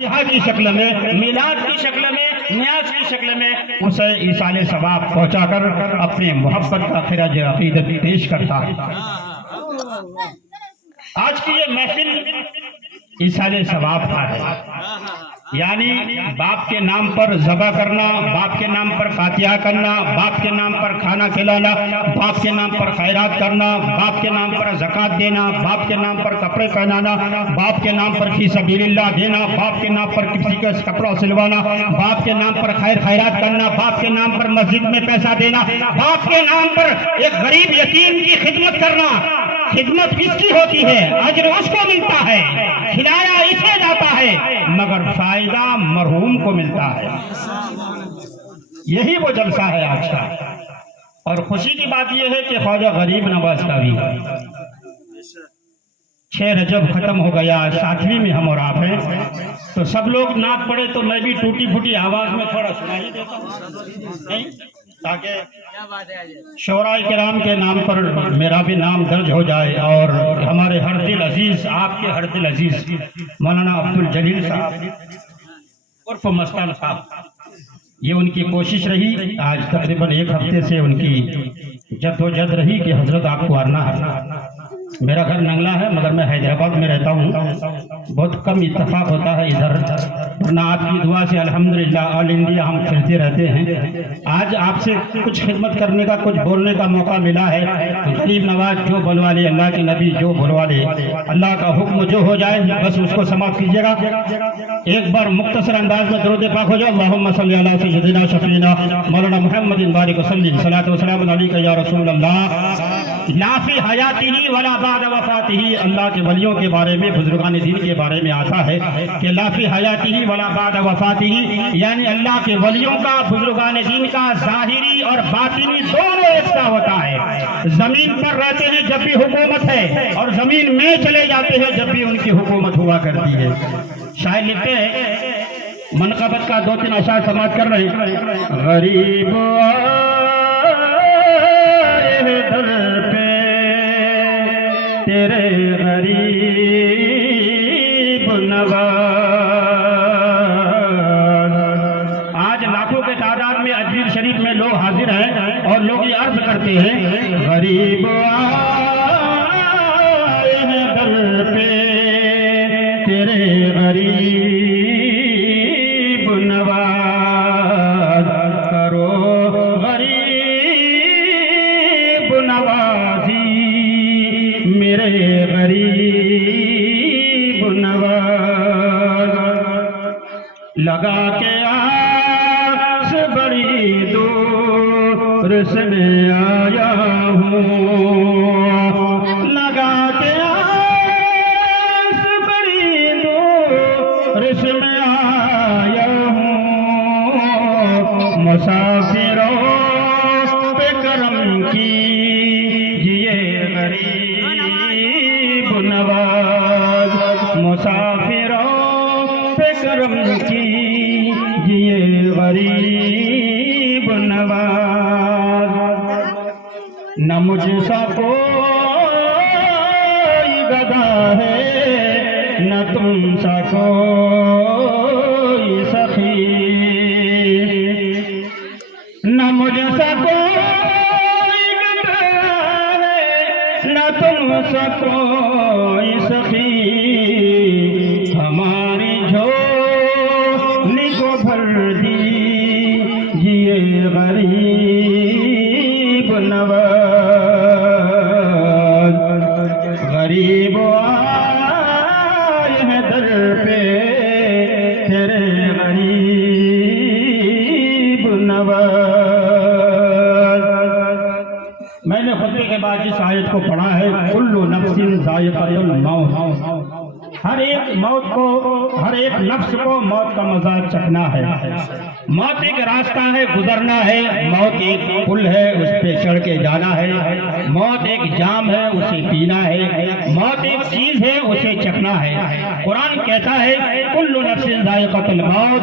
کی شکل میں، میلاد کی شکل میں، نیاز کی شکل میں اسے ایصال ثواب پہنچا کر اپنے محبت کا خراج عقیدت پیش کرتا ہے۔ آج کی یہ محفل ایصال ثواب کا ہے، یعنی باپ کے نام پر ذبح کرنا، باپ کے نام پر فاتحہ کرنا، باپ کے نام پر کھانا کھلانا، باپ کے نام پر خیرات کرنا، باپ کے نام پر زکوٰۃ دینا، باپ کے نام پر کپڑے پہنانا، باپ کے نام پر فی سبیل اللہ دینا، باپ کے نام پر کسی کا کپڑا سلوانا، باپ کے نام پر خیرات کرنا، باپ کے نام پر مسجد میں پیسہ دینا، باپ کے نام پر ایک غریب یتیم کی خدمت کرنا۔ خدمت کس کی ہوتی ہے؟ اجر اس کو ملتا ہے، کھلایا اسے جاتا ہے، مگر فائدہ مرحوم کو ملتا ہے۔ یہی وہ جلسہ ہے آج کا، اور خوشی کی بات یہ ہے کہ خواجہ غریب نواز کا بھی 6 رجب ختم ہو گیا، 7ویں میں ہم اور آپ ہیں، تو سب لوگ نعت پڑھے تو میں بھی ٹوٹی پھوٹی آواز میں تھوڑا سنائی دیتا ہوں، تاکہ شعراء کرام کے نام پر میرا بھی نام درج ہو جائے، اور ہمارے ہر دل عزیز، آپ کے ہر دل عزیز مولانا عبدالجلیل صاحب عرف مستان صاحب، یہ ان کی کوشش رہی، آج تقریباً 1 ہفتے سے ان کی جد و جہد رہی کہ حضرت آپ کو آنا ہے۔ میرا گھر ننگلا ہے مگر میں حیدرآباد میں رہتا ہوں، بہت کم اتفاق ہوتا ہے ادھر، ورنہ آپ کی دعا سے الحمدللہ آل انڈیا ہم پھرتے رہتے ہیں۔ آج آپ سے کچھ خدمت کرنے کا، کچھ بولنے کا موقع ملا ہے۔ غریب نواز جو بلوا لے، اللہ کے نبی جو بلوا لے، اللہ کا حکم جو ہو جائے بس اس کو سماعت کیجیے گا۔ ایک بار مختصر انداز میں درود پاک ہو جائے، اللہم صلی علی سیدنا شفیعنا مولانا محمد بارک وسلم، صلاۃ وسلام علیک یا رسول اللہ۔ لا فی حیاتہ ولا بعد وفاتہ، اللہ کے ولیوں کے بارے میں، بزرگان دین کے بارے میں آتا ہے کہ لا فی حیاتہ ولا بعد وفاتہ، یعنی اللہ کے ولیوں کا، بزرگان دین کا ظاہری اور باطنی دونوں ایک سا ہوتا ہے۔ زمین پر رہتے ہیں جب بھی حکومت ہے، اور زمین میں چلے جاتے ہیں جب بھی ان کی حکومت ہوا کرتی ہے۔ شاعر لکھتے ہیں، منقبت کا 2-3 اشعار سماعت کر رہے ہیں۔ غریب تیرے غریب نواز، آج لاکھوں کے تعداد میں اجمیر شریف میں لوگ حاضر ہیں، اور لوگ یہ عرض کرتے ہیں غریب آئے ہیں در پہ تیرے غریب نواز، کرو غریب نوازی میرے غریب نواز، لگا کے آس بڑی دور سے میں آیا ہوں، لگا کے آس بڑی دور سے میں آیا ہوں، مسافروں پہ کرم کیجئے غریب نواز، مسافروں پہ کرم کیجئے غریب نواز، نہ مجھ سا کوئی گدا ہے، نہ تم سا کوئی سخی، نہ مجھ سا کوئی گدا ہے، نہ تم سا کوئی سخی، ہماری جھولی کو بھر دیجئے غریب نواز، غریب آئے ہیں در پہ تیرے غریب نواز۔ میں نے خطبے کے بعد جس آیت کو پڑھا ہے، کل نفس ذائقۃ الموت، ہر ایک موت کو، ہر ایک نفس کو موت کا مزہ چکھنا ہے۔ موت ایک راستہ ہے، گزرنا ہے، موت ایک پل ہے، اس پہ چڑھ کے جانا ہے، موت ایک جام ہے، اسے پینا ہے، موت ایک چیز ہے، اسے چکھنا ہے۔ قرآن کہتا ہے کل نفس ذائقۃ الموت،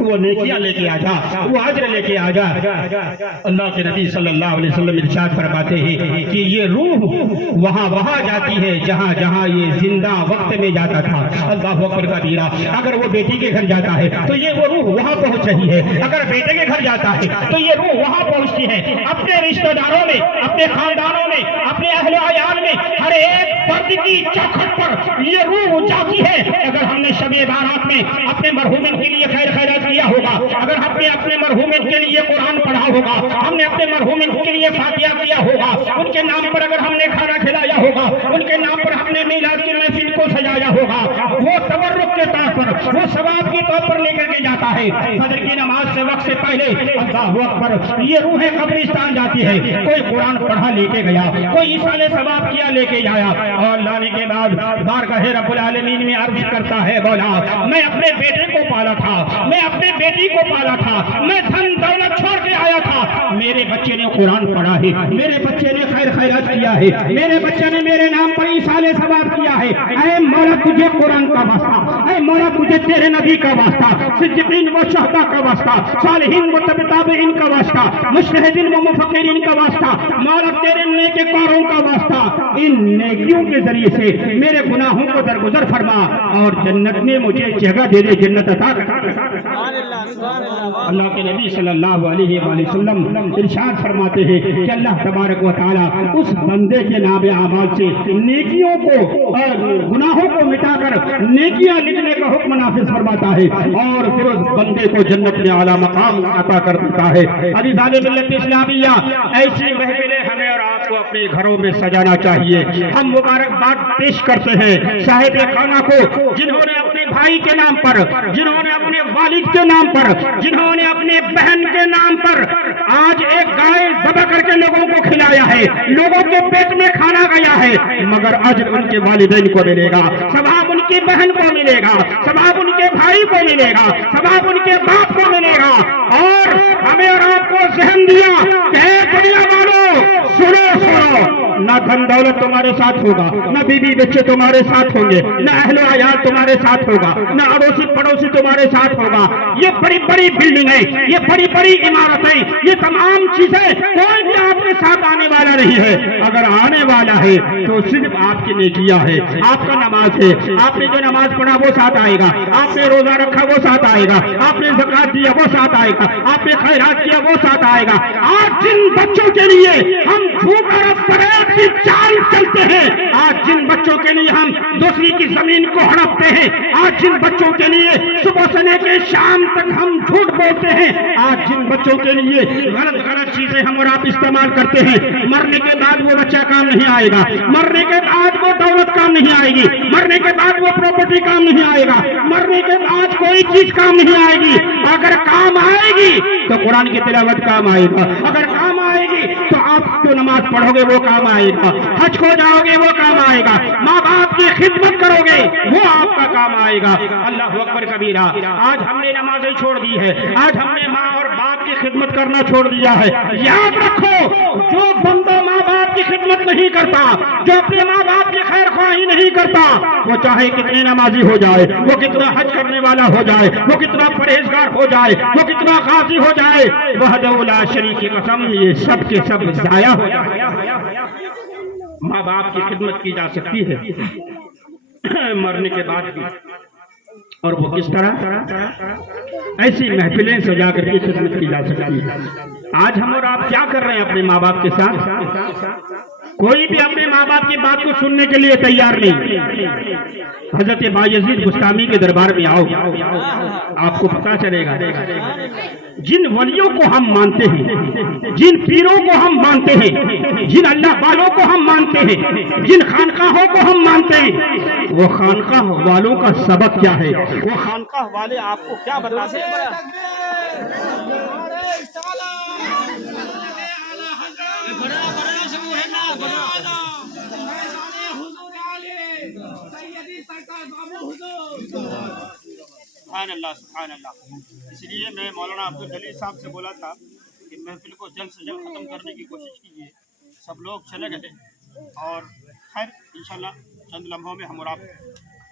وہ نیکیاں لے کے آ جا, وہ اجر لے کے آ جا. اللہ کے نبی صلی اللہ علیہ وسلم ارشاد فرماتے ہیں کہ یہ روح وہاں جاتی ہے جہاں جہاں یہ زندہ وقت میں جاتا تھا. اللہ اکبر کبیرہ. اگر وہ بیٹی کے گھر جاتا ہے تو یہ وہ روح وہاں پہنچ رہی ہے, اگر بیٹے کے گھر جاتا ہے تو یہ روح وہاں پہنچتی ہے. اپنے رشتہ داروں میں, اپنے خاندانوں میں, اپنے اہل و عیال میں ہر ایک فرد کی چوکھٹ پر یہ روح جاتی ہے. اگر ہم نے شب بارات میں اپنے مرحومین کے لیے خیر خیرات کیا ہوگا, اگر ہم نے اپنے مرحومین کے لیے قرآن پڑھا ہوگا, ہم نے اپنے مرحومین کے لیے فاتحہ کیا ہوگا, ان کے نام پر اگر ہم نے کھانا کھلایا ہوگا, ان کے نام پر ہم نے میلاد کی محفل کو سجایا ہوگا, وہ تبرک کے طور پر, وہ ثواب کے طور پر لے کر کے جاتا ہے. فجر کی نماز سے وقت سے پہلے اللہ اکبر یہ روح قبرستان جاتی ہے. کوئی قرآن پڑھا لے کے گیا, کوئی ایصال ثواب کیا لے کے جایا, اور لانے کے بعد بارگاہ رب العالمین میں عرض کرتا ہے مولا میں اپنے بیٹے کو پالا تھا, میں اپنے بیٹی کو پالا تھا, میں دھن دولت چھوڑ کے آیا تھا, میرے بچے نے قرآن پڑھا ہے, میرے بچے نے خیر خیرات کیا ہے, میرے بچے نے میرے نام پر ایصال ثواب کیا ہے. اے مولا تجھے قرآن کا واسطہ, اے مولا تجھے تیرے نبی کا واسطہ, صدیقین و شہداء کا واسطہ, صالحین و تابعین کا واسطہ, مجتہدین و مفکرین کا واسطہ, مولا تیرے نیک کاروں کا واسطہ, ان نیکیوں کے ذریعے سے میرے گناہوں کو درگزر فرما اور جنت میں مجھے جگہ دے دے, جنت عطا کر. اللہ کے نبی صلی اللہ علیہ وآلہ وسلم ارشاد فرماتے ہیں کہ اللہ تبارک و تعالیٰ اس بندے کے نام اعمال سے نیکیوں کو اور گناہوں کو مٹا کر نیکیاں لکھنے کا حکم نافذ فرماتا ہے, اور پھر اس بندے کو جنت میں اعلیٰ مقام عطا کر دیتا ہے. عزیزان ملت اسلامیہ, ایسی محفلیں ہمیں اور آپ کو اپنے گھروں میں سجانا چاہیے. ہم مبارکباد پیش کرتے ہیں صاحب خانہ کو, جنہوں نے اپنے بھائی کے نام پر, جنہوں نے اپنے والد کے نام پر, جنہوں نے اپنے بہن کے نام پر آج ایک گائے ذبح کر کے لوگوں کو کھلایا ہے, لوگوں کے پیٹ میں کھانا گیا ہے, مگر اجر ان کے والدین کو ملے گا, ثواب ان کی بہن کو ملے گا, ثواب ان کے بھائی کو ملے گا, ثواب ان کے باپ کو ملے گا. اور ہمیں اور آپ کو ذہن دیا کہ دنیا والوں سنو, نہ دھن دولت تمہارے ساتھ ہوگا, نہ بیوی بچے تمہارے ساتھ ہوں گے, نہ اہل و عیال تمہارے ساتھ ہوگا, نہ اڑوسی پڑوسی تمہارے ساتھ ہوگا. یہ بڑی بڑی بلڈنگیں, یہ بڑی بڑی عمارتیں, یہ تمام چیزیں کوئی بھی آپ کے ساتھ آنے والا نہیں ہے. اگر آنے والا ہے تو صرف آپ کی نیکیاں ہے, آپ کا نماز ہے, آپ نے جو نماز پڑھا وہ ساتھ آئے گا, آپ نے روزہ رکھا وہ ساتھ آئے گا, آپ نے زکات دیا وہ ساتھ آئے گا, آپ نے خیرات کیا وہ ساتھ آئے گا. آج جن بچوں کے لیے ہم جھوٹ اور فریب کی چال چلتے ہیں, آج جن بچوں کے لیے ہم دوسری کی زمین کو ہڑپتے ہیں, آج جن بچوں کے لیے صبح سے لے کے شام تک ہم جھوٹ بولتے ہیں, آج جن بچوں کے لیے غلط چیزیں ہم اور آپ استعمال کرتے ہیں, مرنے کے بعد وہ بچہ کام نہیں آئے گا, مرنے کے بعد وہ دولت کام نہیں آئے گی, مرنے کے بعد وہ پراپرٹی کام نہیں آئے گا, مرنے کے بعد کوئی چیز کام نہیں آئے گی. اگر کام آئے گی تو قرآن کی تلاوت کام آئے گا, اگر کام آئے گی تو آپ جو نماز پڑھو گے وہ کام آئے گا, حج کو جاؤ گے وہ کام آئے گا, ماں باپ کی خدمت کرو گے وہ آپ کا کام آئے گا. اللہ اکبر کبیرہ. آج ہم نے نمازیں چھوڑ دی ہے, آج ہم نے ماں اور باپ کی خدمت کرنا چھوڑ دیا ہے. یاد رکھو, جو بندہ ماں باپ کی خدمت نہیں کرتا, جو اپنے ماں باپ کی خیر خواہی نہیں کرتا, وہ چاہے کتنے نمازی ہو جائے, وہ کتنا حج کرنے والا ہو جائے, وہ کتنا پرہیزگار ہو جائے, وہ کتنا غازی ہو جائے, وحدہ لا شریک کی قسم یہ سب کے سب ضائع ہو جائے. ماں باپ کی خدمت کی جا سکتی ہے مرنے کے بعد بھی, اور وہ کس طرح ایسی محفلیں سجا کر کے خدمت کی جا سکتی ہے. آج ہم اور آپ کیا کر رہے ہیں اپنے ماں باپ کے ساتھ؟ کوئی بھی اپنے ماں باپ کی بات کو سننے کے لیے تیار نہیں. حضرت بایزید بستامی کے دربار میں آؤ, آپ کو پتا چلے گا جن ولیوں کو ہم مانتے ہیں, جن پیروں کو ہم مانتے ہیں, جن اللہ والوں کو ہم مانتے ہیں, جن خانقاہوں کو ہم مانتے ہیں, وہ خانقاہ والوں کا سبق کیا ہے, وہ خانقاہ والے آپ کو کیا بتاتے ہیں. سبحان اللہ سبحان اللہ. اس لیے میں مولانا عبدالجلیل صاحب سے بولا تھا کہ محفل کو جلد سے جلد ختم کرنے کی کوشش کیجیے. سب لوگ چلے گئے, اور خیر انشاءاللہ چند لمحوں میں ہم اور آپ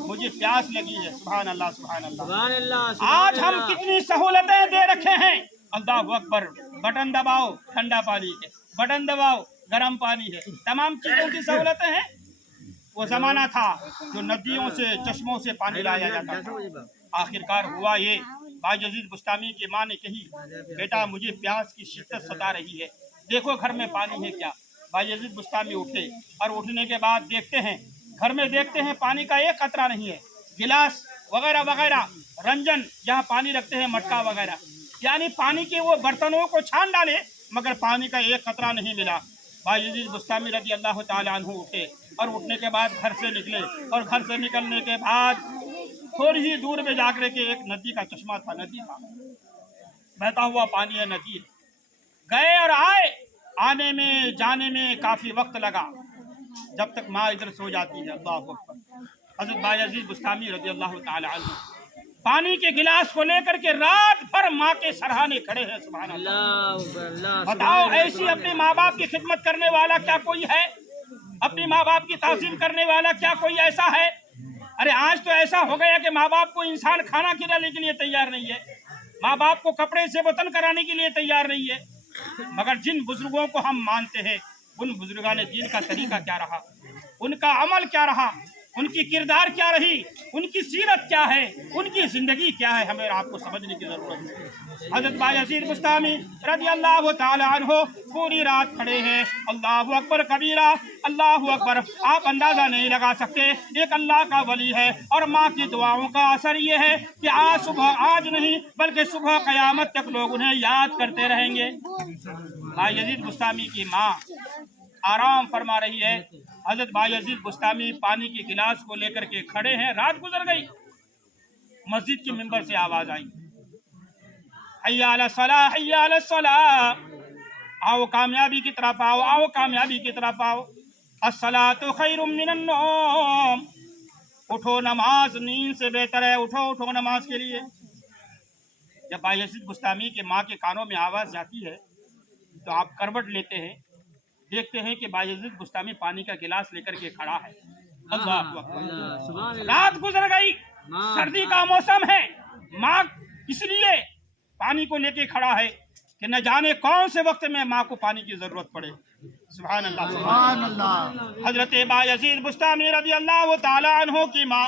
مجھے پیاس لگی ہے. سبحان اللہ سبحان اللہ. آج ہم کتنی سہولتیں دے رکھے ہیں. اللہ اکبر. بٹن دباؤ ٹھنڈا پانی ہے, بٹن دباؤ گرم پانی ہے, تمام چیزوں کی سہولتیں ہیں. وہ زمانہ تھا جو ندیوں سے چشموں سے پانی لایا جاتا تھا. آخرکار ہوا یہ, بایزید بستامی کی ماں نے کہی بیٹا مجھے پیاس کی شدت ستا رہی ہے, دیکھو گھر میں پانی ہے کیا. بایزید بستامی اٹھے اور اٹھنے کے بعد دیکھتے ہیں گھر میں, دیکھتے ہیں پانی کا ایک قطرہ نہیں ہے. گلاس وغیرہ وغیرہ, رنجن جہاں پانی رکھتے ہیں, مٹکا وغیرہ, یعنی پانی کے وہ برتنوں کو چھان ڈالے مگر پانی کا ایک قطرہ نہیں ملا. بایزید بستامی رضی اللہ تعالیٰ عنہ اٹھے اور اٹھنے کے بعد گھر سے نکلے, اور گھر سے نکلنے کے بعد تھوڑی ہی دور میں جا کر کے ایک ندی کا چشمہ تھا, ندی تھا, بہتا ہوا پانی ہے, ندی ہے. گئے اور آئے, آنے میں جانے میں کافی وقت لگا, جب تک ماں ادھر سو جاتی ہے. اللہ اکبر. حضرت بایزید بستامی رضی اللہ تعالی عنہ پانی کے گلاس کو لے کر کے رات بھر ماں کے سرہانے کھڑے ہیں. سبحان اللہ. بتاؤ ایسی اپنے ماں باپ کی خدمت کرنے والا کیا کوئی ہے؟ اپنی ماں باپ کی تعظیم کرنے والا کیا کوئی ایسا ہے؟ ارے آج تو ایسا ہو گیا کہ ماں باپ کو انسان کھانا کھلانے کے لیے تیار نہیں ہے, ماں باپ کو کپڑے سے وطن کرانے کے لیے تیار نہیں ہے. مگر جن بزرگوں کو ہم مانتے ہیں ان بزرگان دین کا طریقہ کیا رہا, ان کا عمل کیا رہا, ان کی کردار کیا رہی, ان کی سیرت کیا ہے, ان کی زندگی کیا ہے, ہمیں آپ کو سمجھنے کی ضرورت ہے. حضرت بایزید بستامی رضی اللہ تعالی عنہ پوری رات کھڑے ہیں. اللہ اکبر کبیرہ, اللہ اکبر. آپ اندازہ نہیں لگا سکتے, ایک اللہ کا ولی ہے اور ماں کی دعاؤں کا اثر یہ ہے کہ آج نہیں بلکہ صبح قیامت تک لوگ انہیں یاد کرتے رہیں گے. بایزید بستامی کی ماں آرام فرما رہی ہے. حضرت بایزید بستامی پانی کے گلاس کو لے کر کے کھڑے ہیں. رات گزر گئی, مسجد کے منبر سے آواز آئی, حی علی الصلاۃ حی علی الصلاۃ, آؤ کامیابی کی طرف آؤ, آؤ کامیابی کی طرف آؤ. الصلاۃ خیر من النوم, اٹھو نماز نیند سے بہتر ہے, اٹھو اٹھو نماز کے لیے. جب بایزید بستامی کے ماں کے کانوں میں آواز جاتی ہے تو آپ کروٹ لیتے ہیں, دیکھتے ہیں کہ بایزید بستامی پانی کا گلاس لے کر کے کھڑا ہے. اللہ اکبر. رات گزر گئی, سردی کا موسم ہے, ماں اس لیے پانی کو لے کے کھڑا ہے کہ نہ جانے کون سے وقت میں ماں کو پانی کی ضرورت پڑے. سبحان اللہ سبحان اللہ. حضرت بایزید بستامی رضی اللہ تعالی عنہ کی ماں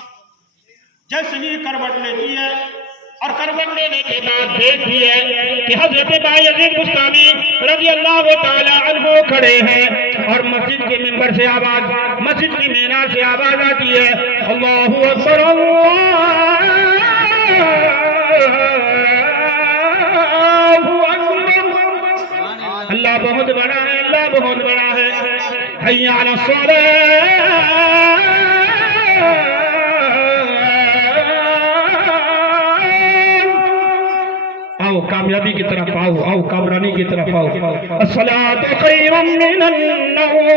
جیسے ہی کروٹ لیتی ہے اور کروٹ لینے کے بعد دیکھتی ہے کہ حضرت بایزید بستامی رضی اللہ تعالی عنہ کھڑے ہیں اور مسجد کے منبر سے آواز, مسجد کی مینار سے آواز آتی ہے, اللہ اکبر اللہ بہت بڑا ہے, اللہ بہت بڑا ہے. حی علی الصلاۃ, آؤ کامیابی کی طرف آؤ, آؤ کامرانی کی طرف آؤ. الصلاۃ خیر من النوم,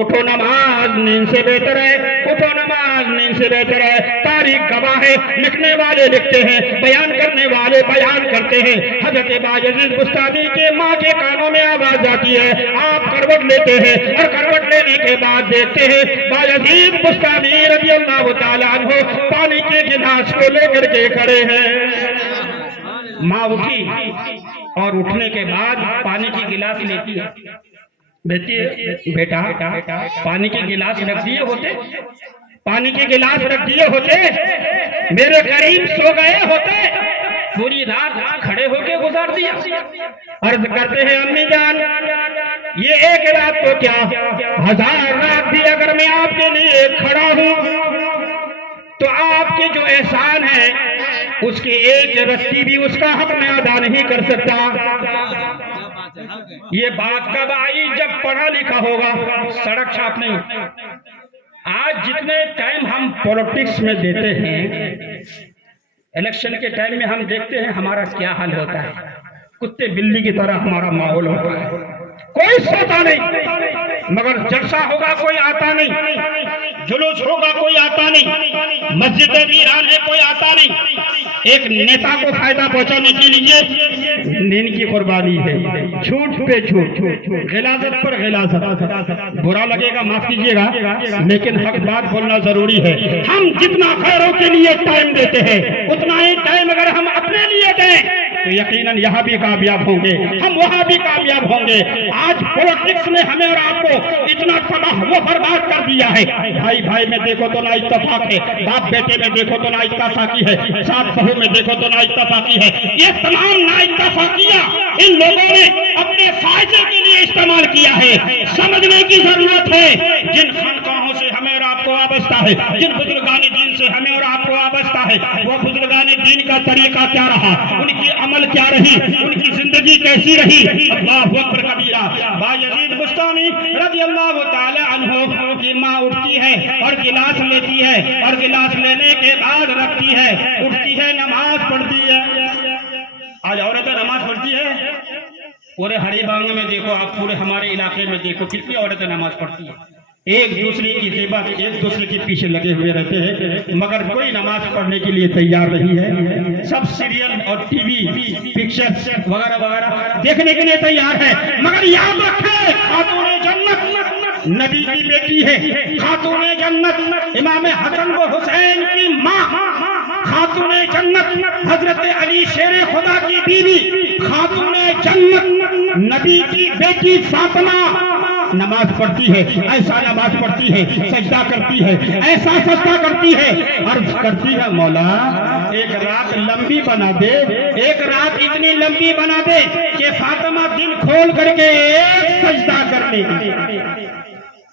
اٹھو نماز نیند سے بہتر ہے, اٹھو نماز نیند سے بہتر ہے. تاریخ گواہ ہے, لکھنے والے لکھتے ہیں, بیان کرنے والے بیان کرتے ہیں. حضرت بایزید بستامی کے ماں کے کانوں میں آواز جاتی ہے, آپ کروٹ لیتے ہیں اور کروٹ لینے کے بعد دیکھتے ہیں بایزید بستامی رضی اللہ تعالیٰ عنہ پانی کے گلاس کو لے کر کے کھڑے ہیں. ماں اٹھی اور اٹھنے کے بعد پانی کی گلاس لیتی ہے, بیٹا پانی کے گلاس رکھ دیے ہوتے, پانی کے گلاس رکھ دیے ہوتے, میرے قریب سو گئے ہوتے, پوری رات کھڑے ہو کے گزار دیا. عرض کرتے ہیں امی جان یہ ایک رات تو کیا 1000 رات بھی اگر میں آپ کے لیے کھڑا ہوں تو آپ کے جو احسان ہے اس کی ایک رتی بھی اس کا حق میں ادا نہیں کر سکتا. یہ بات کب آئی جب پڑھا لکھا ہوگا, سڑک چھاپ نہیں. آج جتنے ٹائم ہم پولیٹکس میں دیتے ہیں, الیکشن کے ٹائم میں ہم دیکھتے ہیں ہمارا کیا حال ہوتا ہے, کتے بلی کی طرح ہمارا ماحول ہوتا ہے. کوئی سوتا نہیں, مگر جلسہ ہوگا کوئی آتا نہیں, جلوس ہوگا کوئی آتا نہیں, مسجد ویران ہے کوئی آتا نہیں. ایک نیتا کو فائدہ پہنچانے کے لیے دین کی قربانی ہے، جھوٹ پہ جھوٹ، غلاظت پر غلاظت، برا لگے گا معاف کیجیے گا لیکن حق بات بولنا ضروری ہے۔ ہم جتنا غیروں کے لیے ٹائم دیتے ہیں اتنا ہی ٹائم اگر ہم اپنے لیے دیں تو یقیناً یہاں بھی کامیاب ہوں گے، ہم وہاں بھی کامیاب ہوں گے۔ آج پولیٹکس نے ہمیں اور آپ کو اتنا تباہ و برباد کر دیا ہے، بھائی بھائی میں دیکھو تو نا اتفاق ہے، باپ بیٹے میں دیکھو تو نا اتفاقی ہے، ساتھ بہو میں دیکھو تو نا اتفاقی ہے۔ یہ تمام نا اتفاقیاں ان لوگوں نے اپنے فائدے کے لیے استعمال کیا ہے۔ سمجھنے کی ضرورت ہے جن خانقاہوں سے ہمیں اور آپ کو وابستہ ہے، جن بزرگان دین سے ہمیں اور آپ کو وابستہ ہے، وہ بزرگان دین کا طریقہ کیا رہا، ان کی عمل کیا رہی، ان کی زندگی کیسی رہی۔ اللہ اکبر کبیرہ۔ بایزید بستامی رضی اللہ تعالی عنہ کی ماں اٹھتی ہے اور گلاس لیتی ہے اور گلاس لینے کے بعد رکھتی ہے، اٹھتی ہے نماز پڑھتی ہے۔ آج عورتیں نماز پڑھتی ہے، پورے ہری بانگ میں دیکھو آپ، پورے ہمارے علاقے میں دیکھو کتنی عورتیں نماز پڑھتی ہیں، ایک دوسرے کی غیبت، ایک دوسرے کے پیچھے لگے ہوئے رہتے ہیں، مگر کوئی نماز پڑھنے کے لیے تیار نہیں ہے۔ سب سیریل اور ٹی وی پکچر وغیرہ وغیرہ دیکھنے کے لیے تیار ہے، مگر یاد رکھے خاتون جنت نبی کی بیٹی ہے، خاتون جنت امام حسن و حسین کی ماں، خاتون جنت حضرت علی شیر خدا کی بیوی، خاتون جنت نبی کی بیٹی فاطمہ نماز پڑھتی ہے، ایسا نماز پڑھتی ہے، سجدہ کرتی ہے، ایسا سجدہ کرتی ہے، عرض کرتی ہے مولا ایک رات لمبی بنا دے، ایک رات اتنی لمبی بنا دے کہ فاطمہ دل کھول کر کے ایک سجدہ کر لے گی۔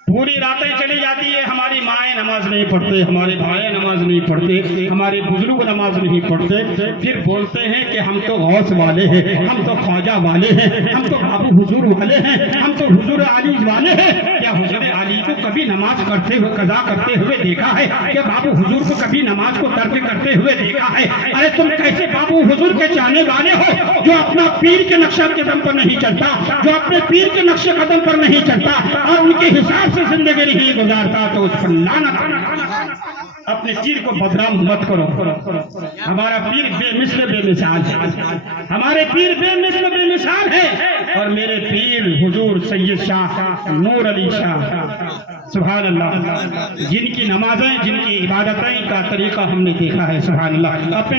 پوری راتیں چلی جاتی ہے، ہماری مائیں نماز نہیں پڑھتے، ہمارے بھائی نماز نہیں پڑھتے، ہمارے بزرگ نماز نہیں پڑھتے، پھر بولتے ہیں کہ ہم تو غوث والے ہیں، ہم تو خواجہ والے ہیں، ہم تو بابو حضور والے ہیں، ہم تو حضور علی والے ہیں۔ کیا حضور علی کو کبھی نماز کرتے ہوئے قضا کرتے ہوئے دیکھا ہے؟ کیا بابو حضور کو کبھی نماز کو ترک کرتے ہوئے دیکھا ہے؟ ارے تم کیسے بابو حضور کے چاہنے والے ہو جو اپنا پیر کے نقشہ قدم پر نہیں چلتا، جو اپنے پیر کے نقش قدم پر نہیں چلتا اور ان کے حساب سے زندگی نہیں گزارتا، تو اس پر لعنت۔ اپنے پیر کو بدنام مت کرو، ہمارا پیر بے مثل بے مثال ہے، ہمارے پیر بے مثل بے مثال ہے، اور میرے پیر حضور سید شاہ نور علی شاہ سبحان اللہ، جن کی نمازیں، جن کی عبادتیں کا طریقہ ہم نے دیکھا ہے سبحان اللہ، اپنے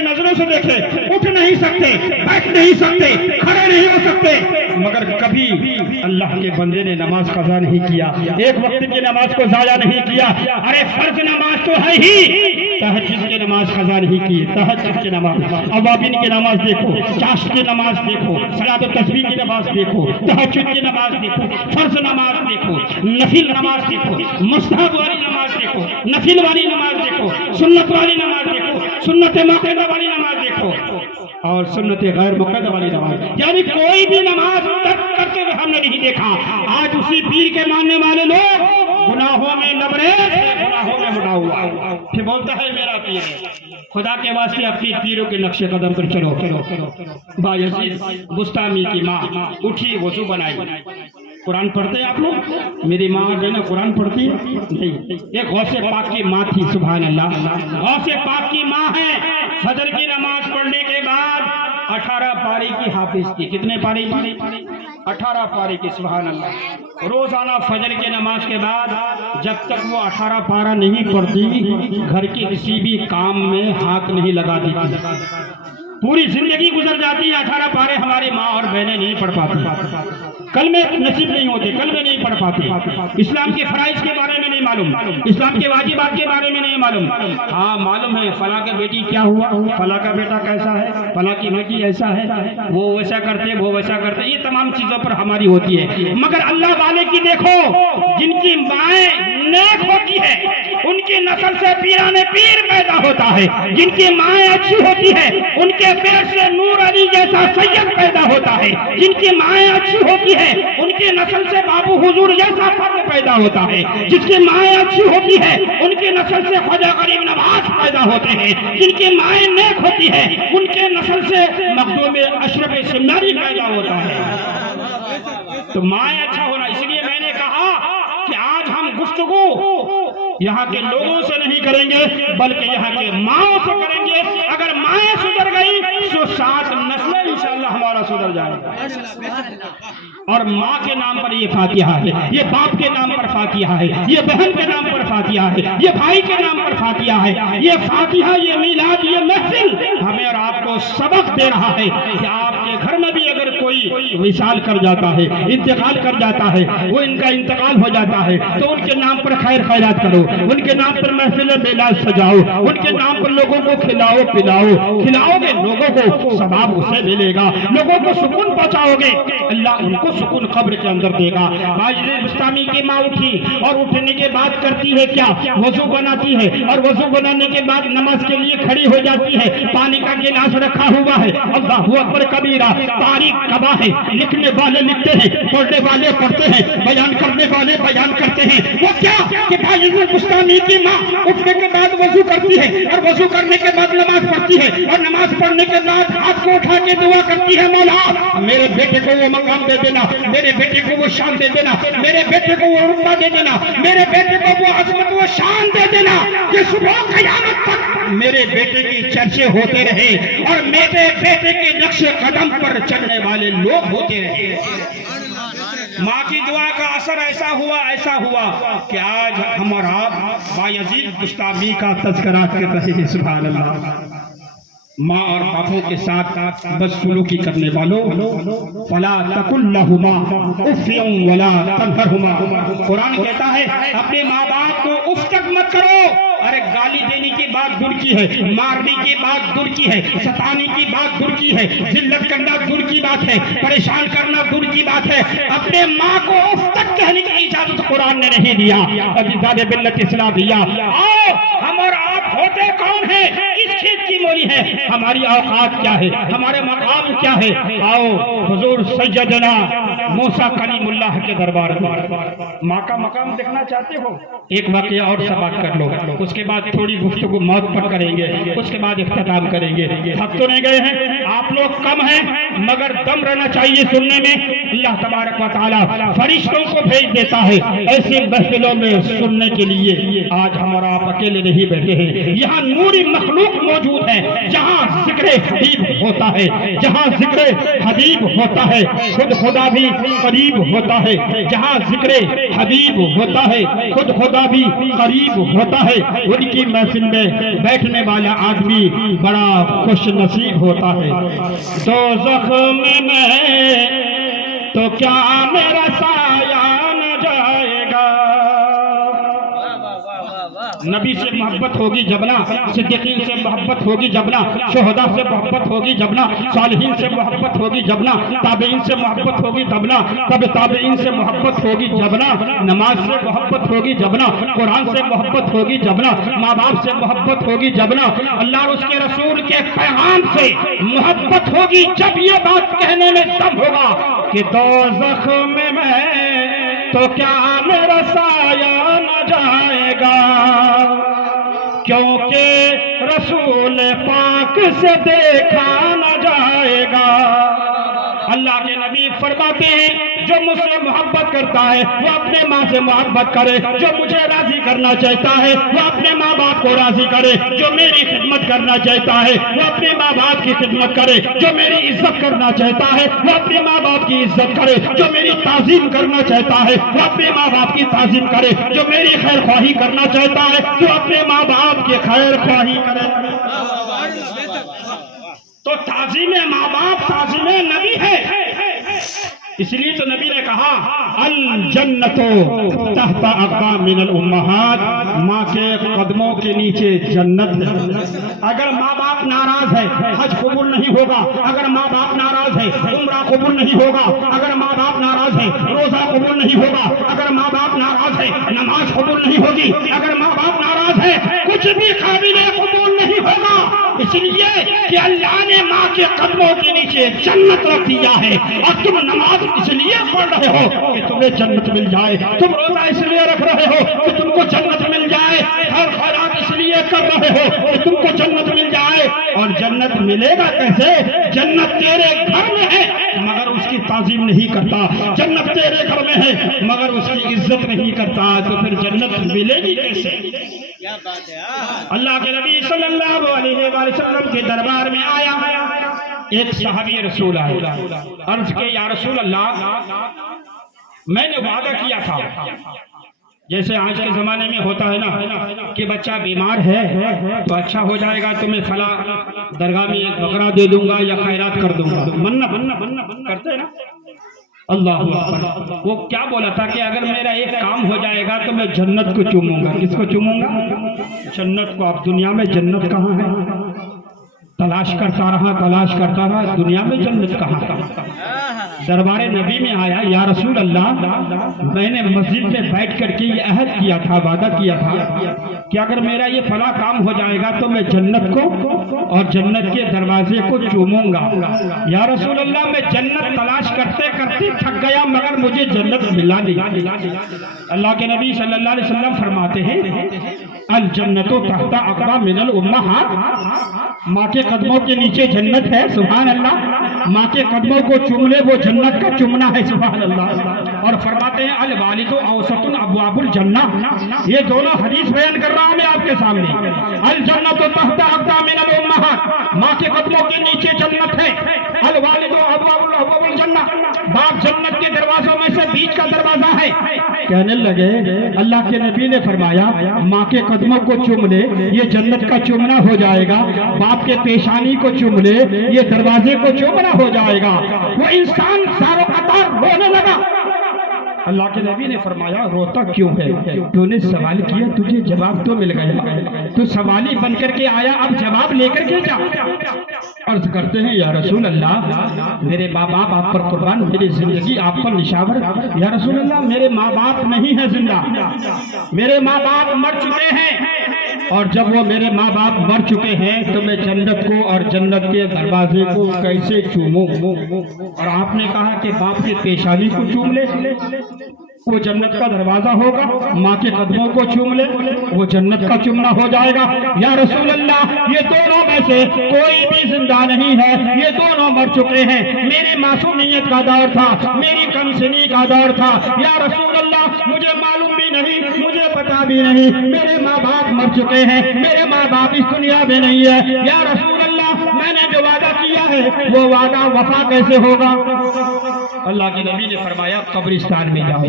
نظروں سے دیکھے، اٹھ نہیں سکتے، بیٹھ نہیں سکتے، کھڑے نہیں ہو سکتے، مگر کبھی اللہ کے بندے نے نماز قضا نہیں کیا، ایک وقت کی نماز کو ضائع نہیں کیا۔ ارے فرض نماز تو ہے ہی، تہجد کی نماز قضا نہیں کی، تہجد کی نماز، اوابین کی نماز دیکھو، چاشت کی نماز دیکھو، صلاۃ التسبیح کی نماز دیکھو، تہجد کی نماز دیکھو، فرض نماز دیکھو، نفل نماز دیکھو، مستحب والی نماز دیکھو، نفل والی نماز دیکھو، سنت والی نماز دیکھو، سنت مؤکدہ والی نماز دیکھو، اور سنت غیر مؤکدہ والی نماز، یعنی کوئی بھی نماز ترک کرتے ہوئے ہم نے نہیں دیکھا۔ آج اسی پیر کے ماننے والے لوگ گناہوں میں لبریز، گناہوں میں مڑا ہوا، پھر بولتا ہے میرا پیر ہے۔ خدا کے واسطے اپنی پیروں کے نقش قدم پر چلو۔ بایزید بستامی کی ماں اٹھی، وضو بنائی۔ قرآن پڑھتے ہیں آپ لوگ؟ میری ماں جو ہے نا قرآن پڑھتی ہے نہیں، ایک غوث پاک کی ماں تھی سبحان اللہ، غوث پاک کی ماں ہے، فجر کی نماز پڑھنے کے بعد 18 پاری کی حافظ تھی۔ کتنے پاری کی؟ 18 پاری کی سبحان اللہ۔ روزانہ فجر کی نماز کے بعد جب تک وہ 18 پارا نہیں پڑھتی گھر کے کسی بھی کام میں ہاتھ نہیں لگاتی تھی، پوری زندگی گزر جاتی ہے 18 پارے ہماری ماں اور بہنیں نہیں پڑھ پاتی، کلمے نصیب نہیں ہوتے، کلمے نہیں پڑھ پاتے، اسلام کے فرائض کے بارے میں نہیں معلوم، اسلام کے واجبات کے بارے میں نہیں معلوم۔ ہاں معلوم ہے فلاں کے بیٹی کیا ہوا، فلاں کا بیٹا کیسا ہے، فلاں کی بیٹی ایسا ہے، وہ ویسا کرتے، وہ ویسا کرتے، یہ تمام چیزوں پر ہماری ہوتی ہے، مگر اللہ والے کی دیکھو جن کی مائیں نیک ہوتی ہے ان کی نسل سے پیران پیر پیدا ہوتا ہے، جن کی مائیں اچھی ہوتی ہے ان کے پیٹ سے نور علی جیسا سید پیدا ہوتا ہے، جن کی مائیں اچھی ہوتی ہے ان کی نسل سے بابو حضور جیسا فرد پیدا ہوتا ہے، جس کی مائیں اچھی ہوتی ہے ان کی نسل سے خواجہ غریب نواز پیدا ہوتے ہیں، جن کی مائیں نیک ہوتی ہے ان کے نسل سے مخدوم اشرف سمنانی پیدا ہوتا ہے۔ تو مائیں اچھا ہونا، اس لیے میں نے کہا کہ آج ہم گفتگو یہاں کے لوگوں سے نہیں کریں گے بلکہ یہاں کے ماؤں سے کریں گے. اگر مائیں سدھر گئی تو 7 نسلیں انشاءاللہ ہمارا سدھر جائیں گے. اور ماں کے نام پر یہ فاتحہ ہے, یہ باپ کے نام پر فاتحہ ہے, یہ بہن کے نام پر فاتحہ ہے, یہ بھائی کے نام پر فاتحہ ہے. یہ فاتحہ, یہ میلاد, یہ محفل ہمیں اور آپ کو سبق دے رہا ہے کہ آپ کے گھر میں بھی اگر کوئی وصال کر جاتا ہے, انتقال کر جاتا ہے, وہ ان کا انتقال ہو جاتا ہے, تو ان کے نام پر خیر خیرات کرو, ان کے نام پر محفل میلاد سجاؤ, ان کے نام پر لوگوں کو کھلاؤ پلاؤ. کھلاؤ گے لوگوں کو ثواب اسے ملے گا, لوگوں کو سکون پہنچاؤ گے اللہ ان کو سکون قبر کے اندر دے گا. ماجد بستانی کی ماں اٹھی اور اٹھنے کے بعد کرتی ہے کیا؟ وضو بناتی ہے, اور وضو بنانے کے بعد نماز کے لیے کھڑی ہو جاتی ہے. پانی کا گلاس رکھا ہوا ہے, اللہ اکبر کبیرہ. تاریخ گواہ ہے, لکھنے والے لکھتے ہیں, پڑھنے والے پڑھتے ہیں, بیان کرنے والے بیان کرتے ہیں. وہ کیا کہ ماجد بستانی کی ماں اٹھنے کے بعد وضو کرتی ہے, اور وضو کرنے کے بعد نماز پڑھتی ہے, اور نماز پڑھنے کے بعد ہاتھ کو اٹھا کے دعا کرتی ہے, مولا میرے بیٹے کو وہ مقام دے دینا, میرے بیٹے کو وہ شان دے دینا, میرے بیٹے کو وہ رتبہ دے دینا, میرے بیٹے کو وہ عظمت و شان دے دینا کہ صبح قیامت تک میرے بیٹے کی چرچے ہوتے رہے اور میرے بیٹے کے نقش قدم پر چلنے والے لوگ ہوتے رہے. ماں کی دعا کا اثر ایسا ہوا کہ آج ہم اور آپ بایزید بستامی کا تذکرہ کر رہے ہیں. سبحان اللہ. ماں اور باپوں کے ساتھ بدسلوکی کرنے والوں فلا تقل لهما اف ولا تنهرهما. قرآن کہتا ہے اپنے ماں باپ کو اف تک مت کرو. ارے گالی دینے کی بات دور کی ہے, مارنے کی بات دور کی ہے, ستانے کی بات دور کی ہے, ذلت کرنا دور کی بات ہے, پریشان کرنا دور کی بات ہے. اپنے ماں کو اف تک کہنے کی اجازت قرآن نے نہیں دیا. عزیزان ملت اسلامیہ, آؤ ہم اور آپ ہوتے کون ہیں؟ اس کھیت کی مولی ہے. ہماری اوقات کیا ہے, ہمارے مقام کیا ہے؟ آؤ حضور سیدنا موسیٰ کلیم اللہ کے دربار میں. ماں کا مقام دیکھنا چاہتے ہو؟ ایک واقعہ اور سماعت کر لو, اس کے بعد تھوڑی گفتگو موت پر کریں گے, اس کے بعد اختتام کریں گے. تھک تو نہیں گئے ہیں آپ لوگ؟ کم ہیں مگر دم رہنا چاہیے سننے میں. اللہ تبارک و تعالیٰ فرشتوں کو بھیج دیتا ہے ایسے محفلوں میں سننے کے لیے. آج ہم اور آپ اکیلے نہیں بیٹھے ہیں, یہاں نوری مخلوق موجود ہے. جہاں ذکر حبیب ہوتا ہے, جہاں ذکر حبیب ہوتا ہے, خود خدا بھی قریب ہوتا ہے. جہاں ذکر حبیب ہوتا ہے, خود خدا بھی قریب ہوتا ہے. ان کی محفل میں بیٹھنے والا آدمی بڑا خوش نصیب ہوتا ہے. دوزخ میں تو کیا میرا سایہ نہ جائے گا. نبی سے محبت ہوگی جبنا, صدیقین سے محبت ہوگی جبنا, شہداء سے محبت ہوگی جبنا, صالحین سے محبت ہوگی جبنا, تابعین سے محبت ہوگی جبنا, تب تابعین سے محبت ہوگی جبنا, نماز سے محبت ہوگی جبنا, قرآن سے محبت ہوگی جبنا, ماں باپ سے محبت ہوگی جبنا, اللہ اور اس کے رسول کے پیغام سے محبت ہوگی. جب یہ بات کہنے میں دم ہوگا کہ دوزخ میں تو کیا میرا سایہ نہ جائے گا, کیونکہ رسول پاک سے دیکھا نہ جائے گا. اللہ کے نبی فرماتے ہیں جو مجھ سے محبت کرتا ہے وہ اپنے ماں سے محبت کرے, جو مجھے راضی کرنا چاہتا ہے وہ اپنے ماں باپ کو راضی کرے, جو میری خدمت کرنا چاہتا ہے وہ اپنے ماں باپ کی خدمت کرے, جو میری عزت کرنا چاہتا ہے وہ اپنے ماں باپ کی عزت کرے, جو میری تعظیم کرنا چاہتا ہے وہ اپنے ماں باپ کی تعظیم کرے, جو میری خیر خواہی کرنا چاہتا ہے وہ اپنے ماں باپ کی خیر خواہی کرے. تو تعظیم ماں باپ تعظیم نبی ہے. اس لیے تو نبی نے کہا الجنت تحت اقدام من الامہات, ماں کے قدموں کے نیچے جنت ہے. اگر ماں باپ ناراض ہے حج قبول نہیں ہوگا, اگر ماں باپ ناراض ہے عمرہ قبول نہیں ہوگا, اگر ماں باپ ناراض ہے روزہ قبول نہیں ہوگا, اگر ماں باپ ناراض ہے نماز قبول نہیں ہوگی, اگر ماں باپ ناراض ہے کچھ بھی قابل قبول نہیں ہوگا. اس لیے کہ اللہ نے ماں کے قدموں کے نیچے جنت رکھ دیا ہے. اور تم نماز اس لیے پڑھ رہے ہو کہ تمہیں جنت مل جائے, تم روزہ اس لیے رکھ رہے ہو کہ تم کو جنت مل جائے, ہر خیرات اس لیے کر رہے ہو کہ تم کو جنت مل جائے. اور جنت ملے گا کیسے؟ جنت تیرے گھر میں ہے مگر اس کی تعظیم نہیں کرتا، جنت تیرے گھر میں ہے مگر اس کی عزت نہیں کرتا، تو پھر جنت ملے گی کیسے؟ کیا بات ہے۔ اللہ کے نبی صلی اللہ علیہ وآلہ وسلم کے دربار میں آیا ایک صحابی رسول آئے، عرض کہ یا رسول اللہ میں نے وعدہ کیا تھا، جیسے آج کے زمانے میں ہوتا ہے نا کہ بچہ بیمار ہے تو اچھا ہو جائے گا تو میں فلاں درگاہ میں ایک بکرا دے دوں گا یا خیرات کر دوں گا، منت کرتے ہیں نا۔ اللہ اکبر، وہ کیا بولا تھا کہ اگر میرا ایک کام ہو جائے گا تو میں جنت کو چوموں گا۔ کس کو چوموں گا؟ جنت کو۔ اب دنیا میں جنت کہاں ہے؟ تلاش کرتا رہا، دنیا میں جنت کہاں تھا؟ دربار نبی میں آیا، یا رسول اللہ میں نے مسجد میں بیٹھ کر کے یہ عہد کیا تھا، وعدہ کیا تھا کہ اگر میرا یہ فلاں کام ہو جائے گا تو میں جنت کو اور جنت کے دروازے کو چوموں گا۔ یا رسول اللہ میں جنت تلاش کرتے کرتے تھک گیا مگر مجھے جنت ملا نہیں۔ اللہ کے نبی صلی اللہ علیہ وسلم فرماتے ہیں الجنت تحت اقدام من الامہات، ماں کے قدموں کے نیچے جنت ہے، سبحان اللہ۔ ماں کے قدموں کو چوم لے وہ جنت کا چمنا ہے، سبحان اللہ۔ اور فرماتے ہیں الوالد اوسط ابواب الجنہ، یہ دونوں حدیث بیان کر رہا ہوں میں آپ کے سامنے۔ الجنت تحت اقدام من الامہات، ماں کے قدموں کے نیچے جنت ہے، الوالد ابواب الجنہ، باپ جنت کے دروازوں میں سے بیچ کا دروازہ ہے۔ کہنے لگے اللہ کے نبی نے فرمایا ماں کے قدموں کو چوم لے یہ جنت کا چومنا ہو جائے گا، باپ کے پیشانی کو چوم لے یہ دروازے کو چومنا ہو جائے گا۔ وہ انسان ساروں قطار رونے لگا۔ اللہ کے نبی نے فرمایا روتا کیوں ہے؟ تو نے سوال کیا، تجھے جواب تو مل گیا، تو سوالی بن کر کے آیا، اب جواب لے کر کے جا۔ عرض کرتے ہیں یا رسول اللہ میرے ماں باپ آپ پر قربان، میری زندگی آپ پر نشاور۔ یا رسول اللہ میرے ماں باپ نہیں ہیں زندہ، میرے ماں باپ مر چکے ہیں، اور جب وہ میرے ماں باپ مر چکے ہیں تو میں جنت کو اور جنت کے دروازے کو کیسے چوموں؟ اور آپ نے کہا کہ باپ کے پیشانی کو چوم لے وہ جنت کا دروازہ ہوگا، ماں کے قدموں کو چوم لے وہ جنت کا چومنا ہو جائے گا۔ یا رسول اللہ یہ دونوں میں سے کوئی بھی زندہ نہیں ہے، یہ دونوں مر چکے ہیں۔ میری معصومیت کا دور تھا، میری کم سنی کا دور تھا، یا رسول اللہ مجھے معلوم بھی نہیں، مجھے پتا بھی نہیں، میرے ماں باپ مر چکے ہیں، میرے ماں باپ اس دنیا میں نہیں ہے۔ یا رسول اللہ میں نے جو وعدہ کیا ہے وہ وعدہ وفا کیسے ہوگا؟ اللہ کے نبی نے فرمایا قبرستان میں جاؤ،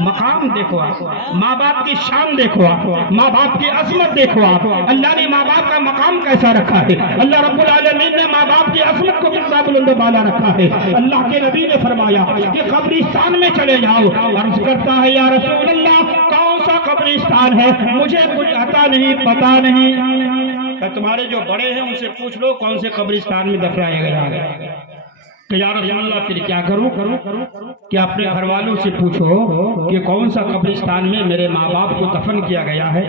مقام دیکھو آپ، ماں باپ کی شان دیکھو آپ، ماں باپ کی عظمت دیکھو آپ، اللہ نے ماں باپ کا مقام کیسا رکھا ہے، اللہ رب العالمین نے ماں باپ کی عظمت کو کتنا بلند و بالا رکھا ہے۔ اللہ کے نبی نے فرمایا کہ قبرستان میں چلے جاؤ۔ عرض کرتا ہے یا رسول اللہ کون سا قبرستان ہے؟ مجھے کچھ آتا نہیں، پتا نہیں۔ کہ تمہارے جو بڑے ہیں ان سے پوچھ لو کون سے قبرستان میں دفنایا گیا ہے۔ کہ یا رسول اللہ پھر کیا کروں؟ کہ اپنے گھر والوں سے پوچھو کہ کون سا قبرستان میں میرے ماں باپ کو دفن کیا گیا ہے،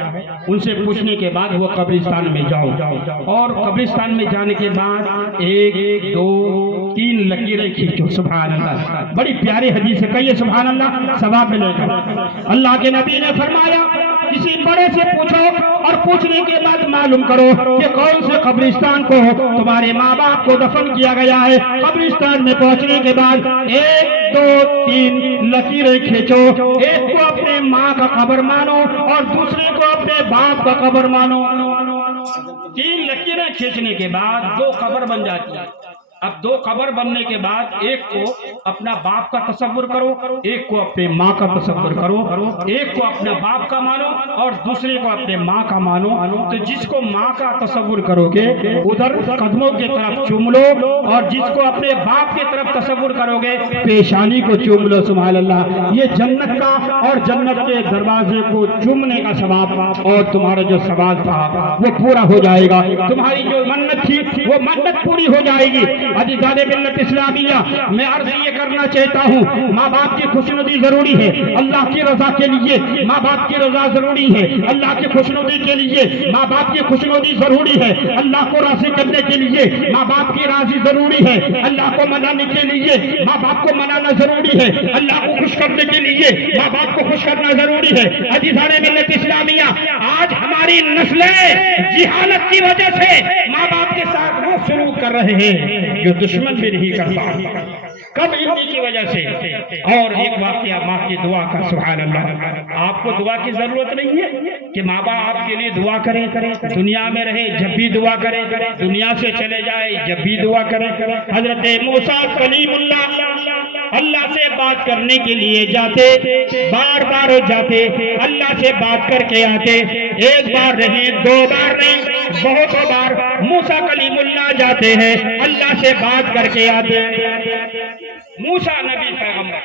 ان سے پوچھنے کے بعد وہ قبرستان میں جاؤ، اور قبرستان میں جانے کے بعد 1 2 3 لکیریں کھینچو۔ سبحان اللہ، بڑی پیاری حدیث ہے، کہیے سبحان اللہ، ثواب ملے گا۔ اللہ کے نبی نے فرمایا کسی بڑے سے پوچھو اور پوچھنے کے بعد معلوم کرو کہ کون سے قبرستان کو تمہارے ماں باپ کو دفن کیا گیا ہے۔ قبرستان میں پہنچنے کے بعد 1 2 3 لکیریں کھینچو، ایک کو اپنے ماں کا قبر مانو اور دوسرے کو اپنے باپ کا قبر مانو۔ 3 لکیریں کھینچنے کے بعد 2 قبر بن جاتی ہیں۔ اب 2 قبر بننے کے بعد ایک کو اپنا باپ کا تصور کرو، ایک کو اپنے ماں کا تصور کرو، ایک کو اپنا باپ کا مانو اور دوسرے کو اپنے ماں کا مانو۔ تو جس کو ماں کا تصور کرو گے ادھر قدموں کی طرف چوم لو، اور جس کو اپنے باپ کی طرف تصور کرو گے پیشانی کو چوم لو۔ سبحان اللہ، یہ جنت کا اور جنت کے دروازے کو چومنے کا ثواب اور تمہارا جو سوال تھا وہ پورا ہو جائے گا۔ تمہاری جو منت تھی وہ منت پوری ہو جائے گی۔ عزیزان ملت اسلامیہ میں عرض یہ کرنا چاہتا ہوں ماں باپ کی خوشنودی ضروری ہے، اللہ کی رضا کے لیے ماں باپ کی رضا ضروری ہے، اللہ کی خوشنودی کے لیے ماں باپ کی خوشنودی ضروری ہے، اللہ کو راضی کرنے کے لیے ماں باپ کی راضی ضروری ہے، اللہ کو منانے کے لیے ماں باپ کو منانا ضروری ہے، اللہ کو خوش کرنے کے لیے ماں باپ کو خوش کرنا ضروری ہے۔ عزیزان ملت اسلامیہ آج ہماری نسلیں جہالت کی وجہ سے ماں باپ کے ساتھ وہ سلوک کر رہے ہیں جو دشمن بھی نہیں کرتا۔ کب انہی کی وجہ سے. اور ایک واقعہ ماں کی دعا کا. سبحان اللہ. آپ کو دعا کی ضرورت نہیں ہے کہ ماں باپ آپ کے لیے دعا کریں, دنیا میں رہے جب بھی دعا کریں, دنیا سے چلے جائے جب بھی دعا کریں. حضرت موسیٰ کلیم اللہ سے بات کرنے کے لیے جاتے, بار بار جاتے, اللہ سے بات کر کے آتے. ایک بار نہیں, دو بار نہیں, بہت بار موسیٰ کلیم اللہ جاتے ہیں, اللہ سے بات کر کے آتے. موسیٰ نبی پیغمبر,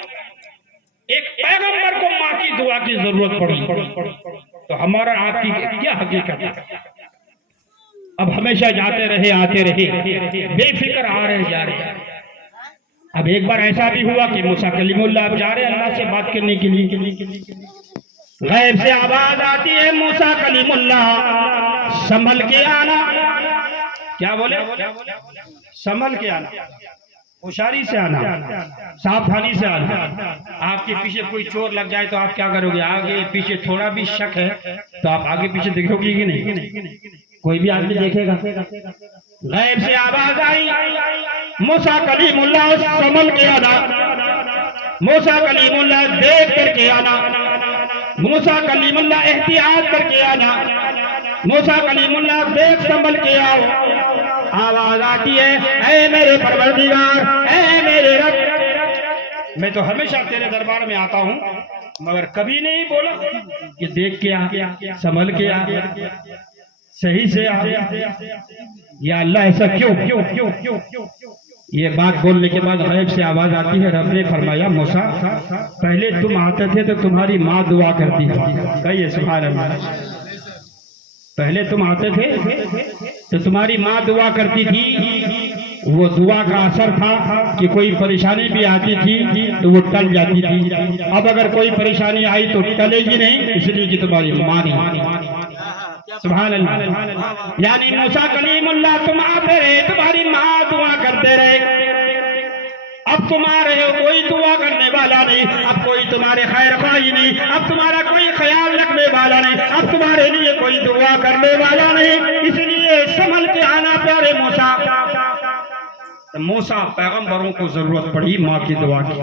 ایک پیغمبر کو ماں کی دعا کی ضرورت پڑی, تو ہمارا آپ کی کیا حقیقت ہے؟ اب ہمیشہ جاتے رہے آتے رہے, بے فکر آ رہے جا رہے. اب ایک بار ایسا بھی ہوا کہ موسیٰ کلیم اللہ اب جا رہے اللہ سے بات کرنے کے لیے, غیب سے آواز آتی ہے, موسیٰ کلیم اللہ سنبھل کے آنا. کیا بولے؟ سنبھل کے آنا, ہوشیاری سے آنا, ساودھانی سے آنا. آپ کے پیچھے کوئی چور لگ جائے تو آپ کیا کرو گے؟ آگے پیچھے تھوڑا بھی شک ہے تو آپ آگے پیچھے دیکھو گے کہ نہیں؟ کوئی بھی آدمی دیکھے گا. غیب سے آواز آئی, موسیٰ کلیم اللہ سنبھل کے آنا, موسیٰ کلیم اللہ دیکھ کر کے آنا, موسیٰ کلیم اللہ احتیاط کر کے آنا, موسیٰ کلیم اللہ دیکھ سنبھل کے آؤ. آواز آتی ہے, اے میرے پروردگار, اے میرے رب, میں تو ہمیشہ تیرے دربار میں آتا ہوں مگر کبھی نہیں بولا کہ دیکھ کے آ, سنبھل کے آ, صحیح سے آ. یا اللہ ایسا کیوں؟ یہ بات بولنے کے بعد غیب سے آواز آتی ہے, رب نے فرمایا موسیٰ پہلے تم آتے تھے تو تمہاری ماں دعا کرتی تھی. کہیے سبحان اللہ. پہلے تم آتے تھے تو تمہاری ماں دعا کرتی تھی, وہ دعا کا اثر تھا کہ کوئی پریشانی بھی آتی تھی تو وہ ٹل جاتی تھی. اب اگر کوئی پریشانی آئی تو ٹلے گی نہیں, اس لیے کہ تمہاری ماں نہیں. سبحان اللہ. یعنی موسیٰ کلیم اللہ تم آتے رہے, تمہاری ماں دعا کرتے رہے. اب تم آ رہے ہو, کوئی دعا کرنے والا نہیں, اب کوئی تمہارے خیر خواہی نہیں, اب تمہارا کوئی خیال رکھنے والا نہیں, اب تمہارے لیے کوئی دعا کرنے والا نہیں. اس لیے سنبھل کے آنا پیارے موسیٰ. موسیٰ پیغمبروں کو ضرورت پڑی ماں کی دعا کی.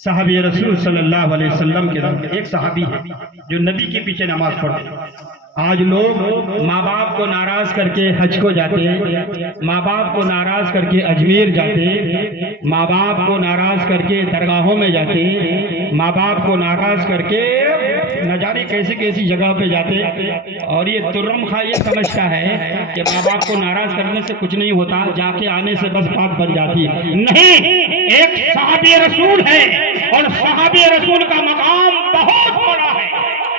صحابی رسول صلی اللہ علیہ وسلم کے دور ایک صحابی ہے جو نبی کے پیچھے نماز پڑھتے. آج لوگ ماں باپ کو ناراض کر کے حج کو جاتے, ماں باپ کو ناراض کر کے اجمیر جاتے, ماں باپ کو ناراض کر کے درگاہوں میں جاتے, ماں باپ کو ناراض کر کے نہ جانے کیسی جگہ پہ جاتے. اور یہ ترم خواہ یہ سمجھتا ہے کہ ماں باپ کو ناراض کرنے سے کچھ نہیں ہوتا, جا کے آنے سے بس بات بن جاتی ہے. نہیں, ایک صحابی رسول ہے اور صحابی رسول کا مقام بہت بڑا ہے.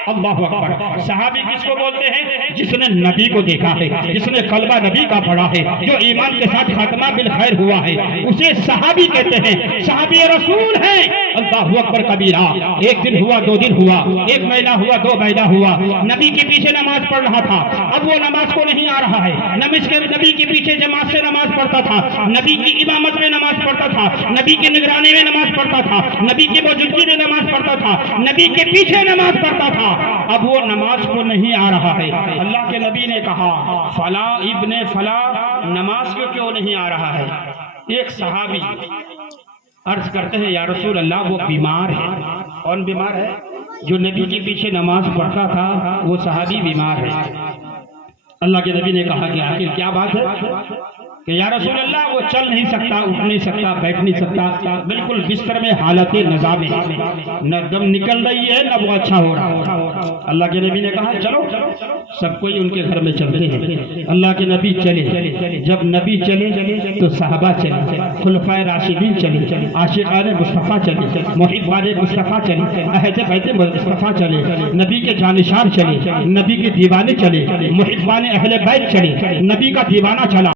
اللہ اکبر. صحابی کس کو بولتے ہیں؟ جس نے نبی کو دیکھا ہے, جس نے کلمہ نبی کا پڑھا ہے, جو ایمان کے ساتھ خاتمہ بالخیر ہوا ہے, اسے صحابی کہتے ہیں. صحابی رسول ہیں. اللہ اکبر کبیرہ. ایک دن ہوا, دو دن ہوا, ایک مہینہ ہوا, دو مہینہ ہوا, نبی کے پیچھے نماز پڑھ رہا تھا. اب وہ نماز کو نہیں آ رہا ہے, نبی کے پیچھے جماعت سے نماز پڑھتا تھا, نبی کی امامت میں نماز پڑھتا تھا, نبی کی نگرانی میں نماز پڑھتا تھا, نبی کی موجودگی میں نماز پڑھتا تھا, نبی کے پیچھے نماز پڑھتا تھا. اب وہ نماز کو نہیں آ رہا ہے. اللہ کے نبی نے کہا فلاں ابن فلاں نماز کو کیوں نہیں آ رہا ہے؟ ایک صحابی عرض کرتے ہیں یا رسول اللہ وہ بیمار ہے. کون بیمار ہے؟ جو نبی کے پیچھے نماز پڑھتا تھا وہ صحابی بیمار ہے. اللہ کے نبی نے کہا کہ آخر کیا بات ہے کہ یا رسول اللہ وہ چل نہیں سکتا, اٹھ نہیں سکتا, بیٹھ نہیں سکتا, بالکل بستر میں حالت نظام ہے, نہ دم نکل رہی ہے نہ وہ اچھا ہو رہا. اللہ کے نبی نے کہا چلو سب کوئی ان کے گھر میں چلتے ہیں. اللہ کے نبی چلے. جب نبی چلے تو صحابہ چلے, خلفائے راشدین چلے, عاشقان مصطفیٰ چلے, محبان مصطفیٰ چلے, اہل بیت مصطفیٰ چلے, نبی کے جانشار چلے, نبی کے دیوانے چلے, محبان اہل بیت چلے, نبی کا دیوانہ چلا.